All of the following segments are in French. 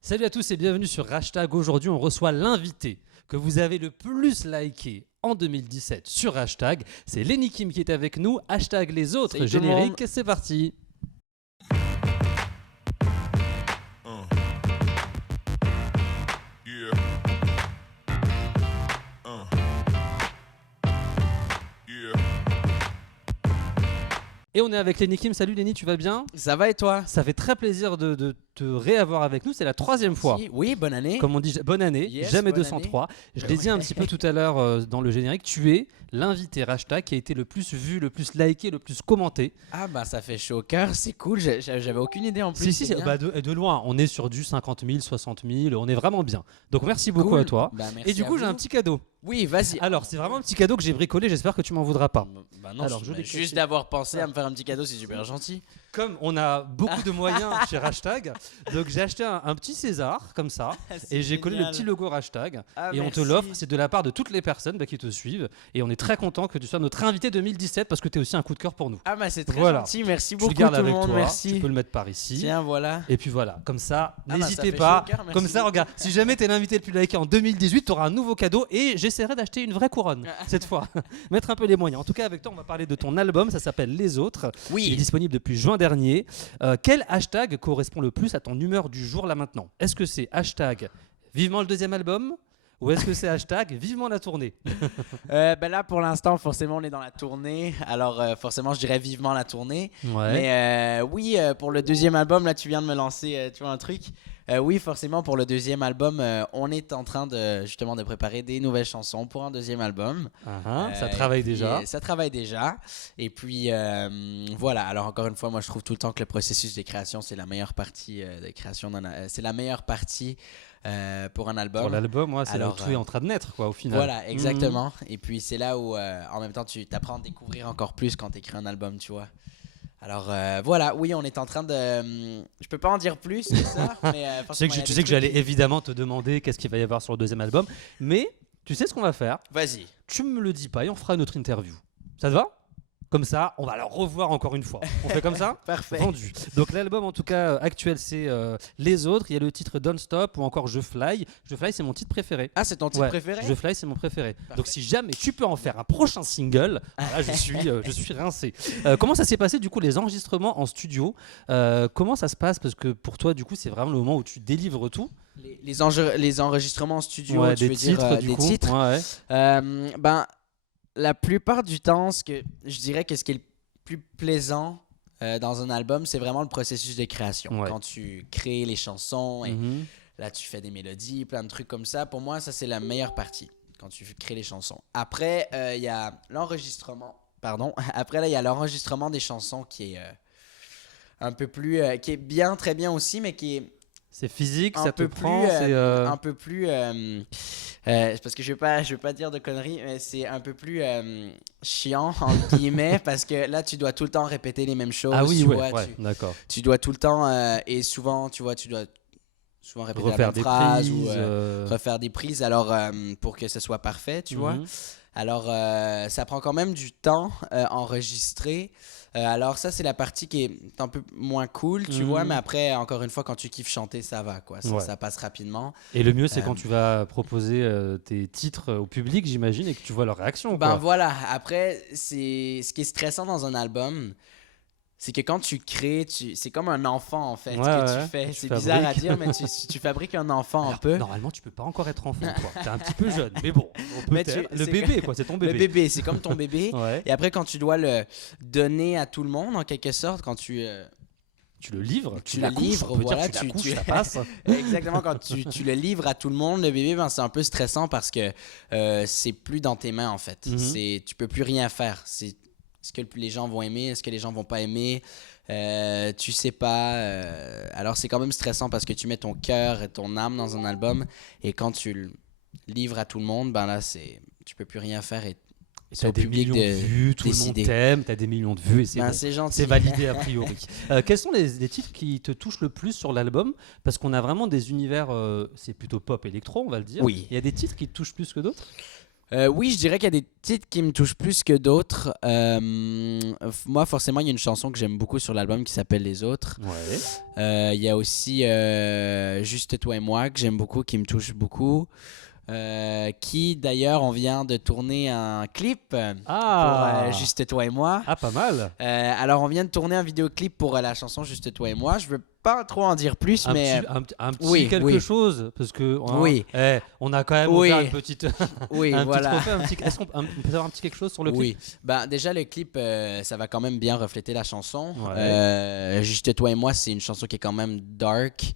Salut à tous et bienvenue sur Hashtag. Aujourd'hui, on reçoit l'invité que vous avez le plus liké en 2017 sur Hashtag. C'est Lenny Kim qui est avec nous. Hashtag les autres Salut tout le génériques, c'est parti. Et on est avec Lenny Kim. Salut Lenny, tu vas bien? Ça va et toi? Ça fait très plaisir de te réavoir avec nous. C'est la troisième fois. Oui, bonne année. Comme on dit, bonne année, Yes, jamais bonne 203. Je l'ai dit un petit peu tout à l'heure dans le générique, tu es l'invité Hashtag qui a été le plus vu, le plus liké, le plus commenté. Ah bah ça fait chaud au cœur, c'est cool, j'avais aucune idée en plus. Si, c'est bien. bah de loin, on est sur du 50 000, 60 000, on est vraiment bien. Donc merci beaucoup Cool. à toi. Bah, merci Et du à coup, j'ai vous. un petit cadeau. Oui, vas-y. Alors, c'est vraiment un petit cadeau que j'ai bricolé, j'espère que tu m'en voudras pas. Bah non, Alors, je l'ai juste caché. d'avoir pensé à me faire un petit cadeau, c'est super gentil. Comme on a beaucoup de moyens chez Hashtag, donc j'ai acheté un petit César, comme ça, et j'ai collé le petit logo Hashtag. Ah, Et on te merci. l'offre, c'est de la part de toutes les personnes qui te suivent. Et on est très content que tu sois notre invité 2017 parce que tu es aussi un coup de cœur pour nous. Ah bah c'est très Voilà. gentil, merci Tu beaucoup le tout gardes le avec monde, toi, merci. tu peux le mettre par ici. Tiens, voilà. Et puis voilà, comme ça, Ah bah, n'hésitez ça fait pas. chaud au cœur, merci Comme ça, beaucoup. regarde, si jamais t'es l'invité le plus liké en 2018, t'auras un nouveau cadeau et j'essaierai d'acheter une vraie couronne cette fois. Mettre un peu les moyens. En tout cas, avec toi, on va parler de ton album. Ça s'appelle Les Autres. Il est Oui. disponible depuis juin dernier. Quel hashtag correspond le plus à ton humeur du jour là maintenant? Est-ce que c'est hashtag vivement le deuxième album ou est-ce que c'est hashtag vivement la tournée? Ben là pour l'instant forcément on est dans la tournée, alors forcément je dirais vivement la tournée. Ouais. Mais oui, pour le deuxième album, là tu viens de me lancer, tu vois un truc. Oui, forcément pour le deuxième album, on est en train de justement de préparer des nouvelles chansons pour un deuxième album. Ça travaille Et puis, déjà. Ça travaille déjà. Et puis voilà. Alors encore une fois, moi je trouve tout le temps que le processus de création c'est la meilleure partie de création c'est la meilleure partie pour un album. Pour l'album, moi, c'est là où Alors, tout est en train de naître, quoi, au final. Voilà, exactement. Et puis c'est là où, en même temps, tu t'apprends à découvrir encore plus quand tu écris un album, tu vois. Alors voilà, oui, on est en train de. Je peux pas en dire plus, c'est ça. Mais, Tu sais que j'allais évidemment te demander qu'est-ce qu'il va y avoir sur le deuxième album, mais tu sais ce qu'on va faire? Vas-y. Tu me le dis pas et on fera notre interview. Ça te va? Comme ça, on va le revoir encore une fois. On fait comme ça? Parfait. Vendu. Donc l'album en tout cas actuel c'est Les Autres. Il y a le titre Don't Stop ou encore Je Fly. Je Fly c'est mon titre préféré. Ah, c'est ton titre Ouais, préféré? Je Fly c'est mon préféré. Parfait. Donc si jamais tu peux en faire un prochain single, voilà, je suis rincé. Comment ça s'est passé du coup les enregistrements en studio? Comment ça se passe? Parce que pour toi du coup c'est vraiment le moment où tu délivres tout. Les enregistrements en studio, Ouais, tu des veux titres dire du des coup. titres. Ouais. Ben, la plupart du temps, je dirais que ce qui est le plus plaisant dans un album, c'est vraiment le processus de création. Ouais. Quand tu crées les chansons et Mhm. là, tu fais des mélodies, plein de trucs comme ça. Pour moi, ça, c'est la meilleure partie quand tu crées les chansons. Après, il y a l'enregistrement. Pardon. Après, là, il y a l'enregistrement des chansons qui est un peu plus. Qui est bien, très bien aussi, mais qui est C'est physique, un ça te peu prend. plus. C'est Un peu plus. Parce que je vais pas dire de conneries, mais c'est un peu plus chiant, entre guillemets, parce que là, tu dois tout le temps répéter les mêmes choses. Ah oui, tu ouais, vois, ouais, d'accord. tu dois tout le temps. Et souvent, tu vois, tu dois souvent répéter la Refaire même des phrase prises. ou refaire des prises alors pour que ce soit parfait, tu vois. Mhm. Alors ça prend quand même du temps enregistrer. Alors ça c'est la partie qui est un peu moins cool, tu vois, mais après encore une fois quand tu kiffes chanter ça va quoi, Ouais. ça passe rapidement. Et le mieux, c'est Euh, quand tu vas proposer tes titres au public, j'imagine, et que tu vois leur réaction. Ben Quoi. voilà, après c'est ce qui est stressant dans un album. C'est que quand tu crées, c'est comme un enfant en fait Ouais, que ouais, tu fais. tu C'est bizarre à fabriques. dire, mais tu fabriques un enfant un Alors, peu. Normalement, tu peux pas encore être enfant, toi. T'es un petit peu jeune, mais bon, Mais peut-être. tu- Le c'est- bébé, quoi, c'est ton bébé. Le bébé, c'est comme ton bébé. Ouais. Et après, quand tu dois le donner à tout le monde, en quelque sorte, quand tu. Tu le livres, Tu la le couches, livres, on peut voilà, dire que tu la couches, tu- ça passe. Exactement, quand tu le livres à tout le monde, le bébé, ben, c'est un peu stressant parce que c'est plus dans tes mains, en fait. Mhm. Tu peux plus rien faire. Est-ce que les gens vont aimer? Est-ce que les gens vont pas aimer? Tu sais pas. Alors, c'est quand même stressant parce que tu mets ton cœur et ton âme dans un album et quand tu le livres à tout le monde, ben là, tu peux plus rien faire et Et c'est t'as au des public millions de vues, tout le décider. monde t'aime, t'as des millions de vues et c'est Ben, bon. c'est gentil. C'est validé a priori. Quels sont les titres qui te touchent le plus sur l'album? Parce qu'on a vraiment des univers, c'est plutôt pop électro, on va le dire. Oui. Il y a des titres qui te touchent plus que d'autres? Oui, je dirais qu'il y a des titres qui me touchent plus que d'autres. Moi, forcément, il y a une chanson que j'aime beaucoup sur l'album qui s'appelle Les Autres. Ouais. Il y a aussi Juste toi et moi que j'aime beaucoup, qui me touche beaucoup. Qui d'ailleurs, on vient de tourner un clip pour Juste toi et moi. Ah, pas mal. Alors, on vient de tourner un vidéoclip pour la chanson Juste toi et moi. Je veux pas trop en dire plus, mais Un petit oui, quelque oui. chose, parce que Oui. on a quand même Oui. ouvert une petite, oui, un voilà. petit trophée, est-ce qu'on peut avoir un petit quelque chose sur le clip? Oui, ben, déjà le clip, ça va quand même bien refléter la chanson. Ouais. Juste toi et moi, c'est une chanson qui est quand même dark.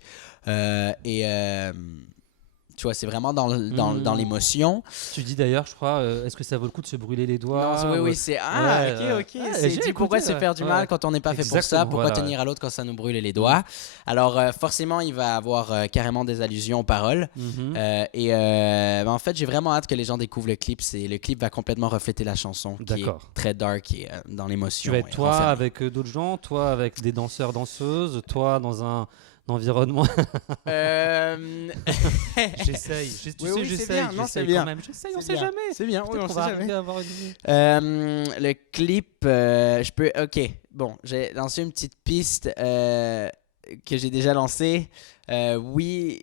Tu vois, c'est vraiment dans l'émotion. Tu dis d'ailleurs, je crois, est-ce que ça vaut le coup de se brûler les doigts? Non, oui, c'est... Ah, Ouais, ok. j'ai C'est écouté, pourquoi se faire du mal quand on n'est pas fait pour ça? Exactement, Pourquoi voilà, tenir à l'autre quand ça nous brûle les doigts? Alors, forcément, il va avoir carrément des allusions aux paroles. Mhm. Ben, en fait, j'ai vraiment hâte que les gens découvrent le clip. Le clip va complètement refléter la chanson, qui est D'accord. très dark et dans l'émotion. Tu vas être et toi renfermée. avec d'autres gens, toi avec des danseurs, danseuses, toi dans un environnement. J'essaye. Tu Oui, sais, oui, c'est j'essaye. bien. Non, c'est J'essaye bien. quand même. J'essaye, on C'est sait bien. jamais. C'est bien, oui, Peut-être on qu'on sait va jamais. arriver à avoir une... Le clip, je peux... Ok, bon, j'ai lancé une petite piste que j'ai déjà lancée. Oui,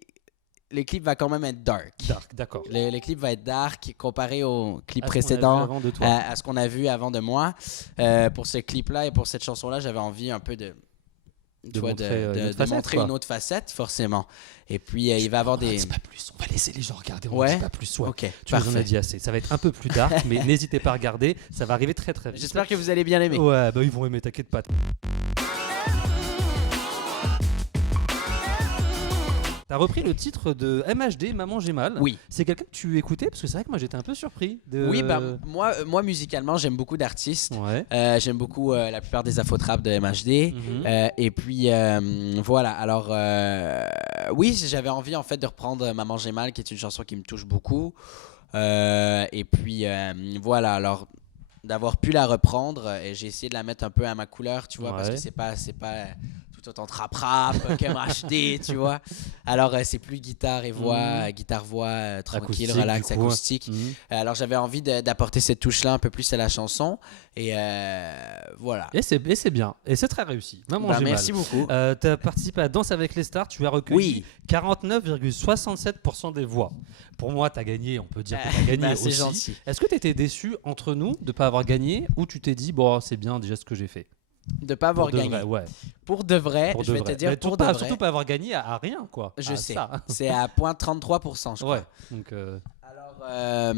le clip va quand même être dark. Dark, d'accord. Le clip va être dark comparé au clip À ce qu'on a vu précédent, avant de toi. à ce qu'on a vu avant de moi. Pour ce clip-là et pour cette chanson-là, j'avais envie un peu de montrer une autre facette, forcément. Et puis, il va y avoir des... Dis pas plus, on va laisser les gens regarder, on Ouais. dit pas plus. Ouais. Ok, Tu nous en as parfait. dit assez. Ça va être un peu plus dark, mais n'hésitez pas à regarder, ça va arriver très très vite. J'espère que vous allez bien l'aimer. Ouais, bah ils vont aimer, t'inquiète pas. T'as repris le titre de MHD, Maman j'ai mal. Oui. C'est quelqu'un que tu écoutais? Parce que c'est vrai que moi j'étais un peu surpris. Oui, bah, moi musicalement, j'aime beaucoup d'artistes. Ouais. J'aime beaucoup la plupart des afro-trap de MHD. Mhm. Et puis, voilà. Alors, oui, j'avais envie en fait de reprendre Maman j'ai mal, qui est une chanson qui me touche beaucoup. Et puis, voilà. Alors, d'avoir pu la reprendre, et j'ai essayé de la mettre un peu à ma couleur, tu vois, parce que Ouais. c'est pas tout autant trap-rap que MHD, tu vois. Alors, c'est plus guitare et voix, guitare-voix, tranquille, Acoustique, relax, du coup. acoustique. Mhm. Alors, j'avais envie d'apporter cette touche-là un peu plus à la chanson. Et voilà. Et c'est bien. Et c'est très réussi. Maman j'ai Merci mal. beaucoup. Tu as participé à Danse avec les stars, tu as recueilli Oui. 49,67% des voix. Pour moi, tu as gagné, on peut dire que tu as gagné C'est aussi. gentil. Est-ce que tu étais déçu entre nous de ne pas avoir gagné ou tu t'es dit, bon, c'est bien déjà ce que j'ai fait? De pas avoir Pour de gagné. vrai, ouais. Pour de vrai, Pour je de vais vrai. te dire Mais pour de vrai. surtout pas avoir gagné à rien, quoi. Je À sais. ça. C'est à 0,33%, je crois. Ouais. Donc, Alors,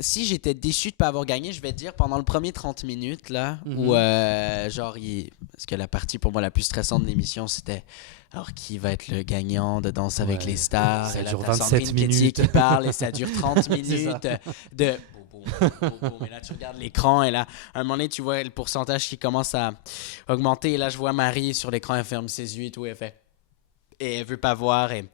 si j'étais déçu de pas avoir gagné, je vais te dire pendant le premier 30 minutes, là, où parce que la partie pour moi la plus stressante de l'émission, c'était alors qui va être le gagnant de Danse avec Ouais. les stars. Ça Et là, dure t'as 27 Sandrine Quétier minutes. qui parle et ça dure 30 C'est minutes ça. de boum. Et là, tu regardes l'écran et là, à un moment donné, tu vois le pourcentage qui commence à augmenter. Et là, je vois Marie sur l'écran, elle ferme ses yeux et tout, elle fait. Et elle veut pas voir. Et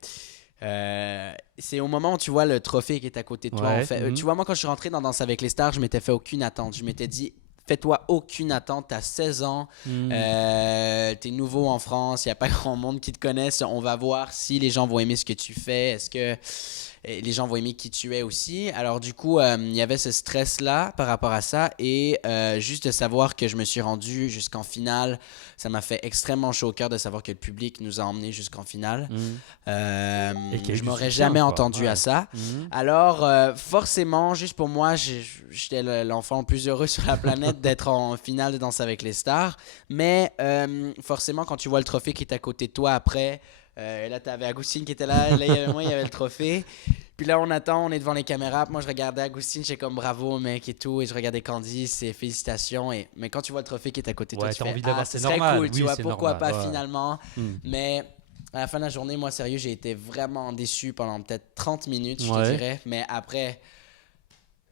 c'est au moment où tu vois le trophée qui est à côté de toi. Ouais, En fait. Tu vois, moi, quand je suis rentré dans Danse avec les stars, je m'étais fait aucune attente. Je m'étais dit, fais-toi aucune attente. T'as 16 ans. T'es nouveau en France. Il n'y a pas grand monde qui te connaisse. On va voir si les gens vont aimer ce que tu fais. Est-ce que les gens vont aimer qui tu es aussi. Alors du coup, il y avait ce stress-là par rapport à ça. Et juste de savoir que je me suis rendu jusqu'en finale, ça m'a fait extrêmement chaud au cœur de savoir que le public nous a emmenés jusqu'en finale. Et qu'il y a eu Je du m'aurais soutien, jamais quoi. entendu Ouais. à ça. Mhm. Alors, forcément, juste pour moi, j'étais l'enfant le plus heureux sur la planète d'être en finale de Danse avec les stars. Mais forcément, quand tu vois le trophée qui est à côté de toi après, là, t'avais Agustine qui était là, il y avait moi, il y avait le trophée. Puis là, on attend, on est devant les caméras. Puis moi, je regardais Agustine, j'étais comme bravo, mec, et tout. Et je regardais Candice et félicitations. Mais quand tu vois le trophée qui est à côté de toi, Ouais, tu t'as fais, envie de l'avoir, ce c'est serait normal. cool, tu Oui, vois, c'est pourquoi normal, pas ouais. finalement. Mm. Mais à la fin de la journée, moi, sérieux, j'ai été vraiment déçu pendant peut-être 30 minutes, je te Ouais. dirais. Mais après,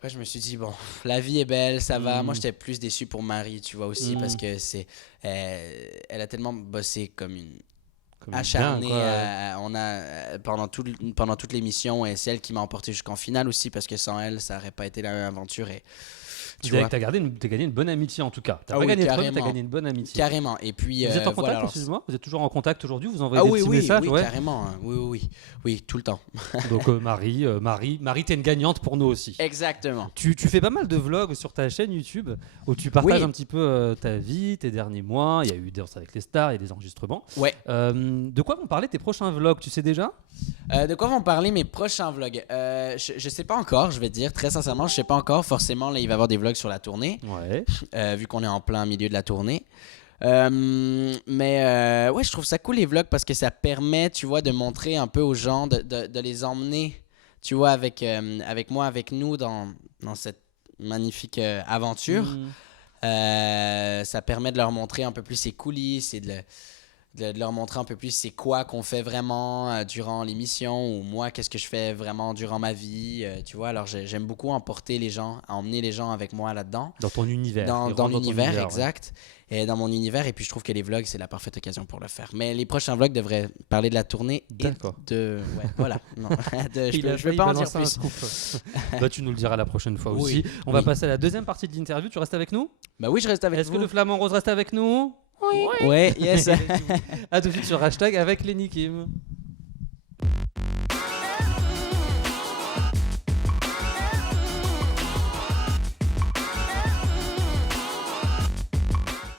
ouais, je me suis dit, bon, la vie est belle, ça va. Mm. Moi, j'étais plus déçu pour Marie, tu vois, aussi, parce que elle a tellement bossé comme une Comme une acharnée. dingue, quoi. Pendant toute l'émission, et c'est elle qui m'a emporté jusqu'en finale aussi, parce que sans elle, ça n'aurait pas été la même aventure. Et Tu vois. T'as gagné une bonne amitié en tout cas. T'as Ah pas oui, gagné de preuves, carrément. t'as gagné une bonne amitié. Carrément. Et puis, Vous êtes en contact, voilà, alors, excuse-moi. Vous êtes toujours en contact aujourd'hui. Vous envoyez ah des oui, petits oui, messages, oui, ouais. carrément. Hein. Oui, oui, oui. Oui, tout le temps. Donc Marie, t'es une gagnante pour nous aussi. Exactement. Tu fais pas mal de vlogs sur ta chaîne YouTube où tu partages Oui. un petit peu ta vie, tes derniers mois. Il y a eu Danse avec les stars, il y a des enregistrements. Ouais. De quoi vont parler tes prochains vlogs, tu sais déjà? De quoi vont parler mes prochains vlogs? Je sais pas encore, je vais te dire. Très sincèrement, je sais pas encore. Forcément, là, il va y avoir des vlogs sur la tournée, Ouais. vu qu'on est en plein milieu de la tournée. Ouais, je trouve ça cool les vlogs parce que ça permet, tu vois, de montrer un peu aux gens, de les emmener, tu vois, avec moi, avec nous dans cette magnifique aventure. Ça permet de leur montrer un peu plus ses coulisses et de leur montrer un peu plus c'est quoi qu'on fait vraiment durant l'émission ou moi, qu'est-ce que je fais vraiment durant ma vie. Tu vois, alors j'aime beaucoup emmener les gens avec moi là-dedans. Dans ton univers. Dans ton l'univers, univers, exact. Et dans mon univers, et puis je trouve que les vlogs, c'est la parfaite occasion pour le faire. Mais les prochains vlogs devraient parler de la tournée D'accord. et de... Ouais, voilà. Non, Il a je peux failli pas en dire balancer un plus. scoop. Bah, tu nous le diras la prochaine fois Oui, aussi. On va oui. passer à la deuxième partie de l'interview. Tu restes avec nous? Bah oui, je reste avec Est-ce vous. que le flamant rose reste avec nous? Ouais, yes. À tout de suite sur hashtag avec Lenny Kim.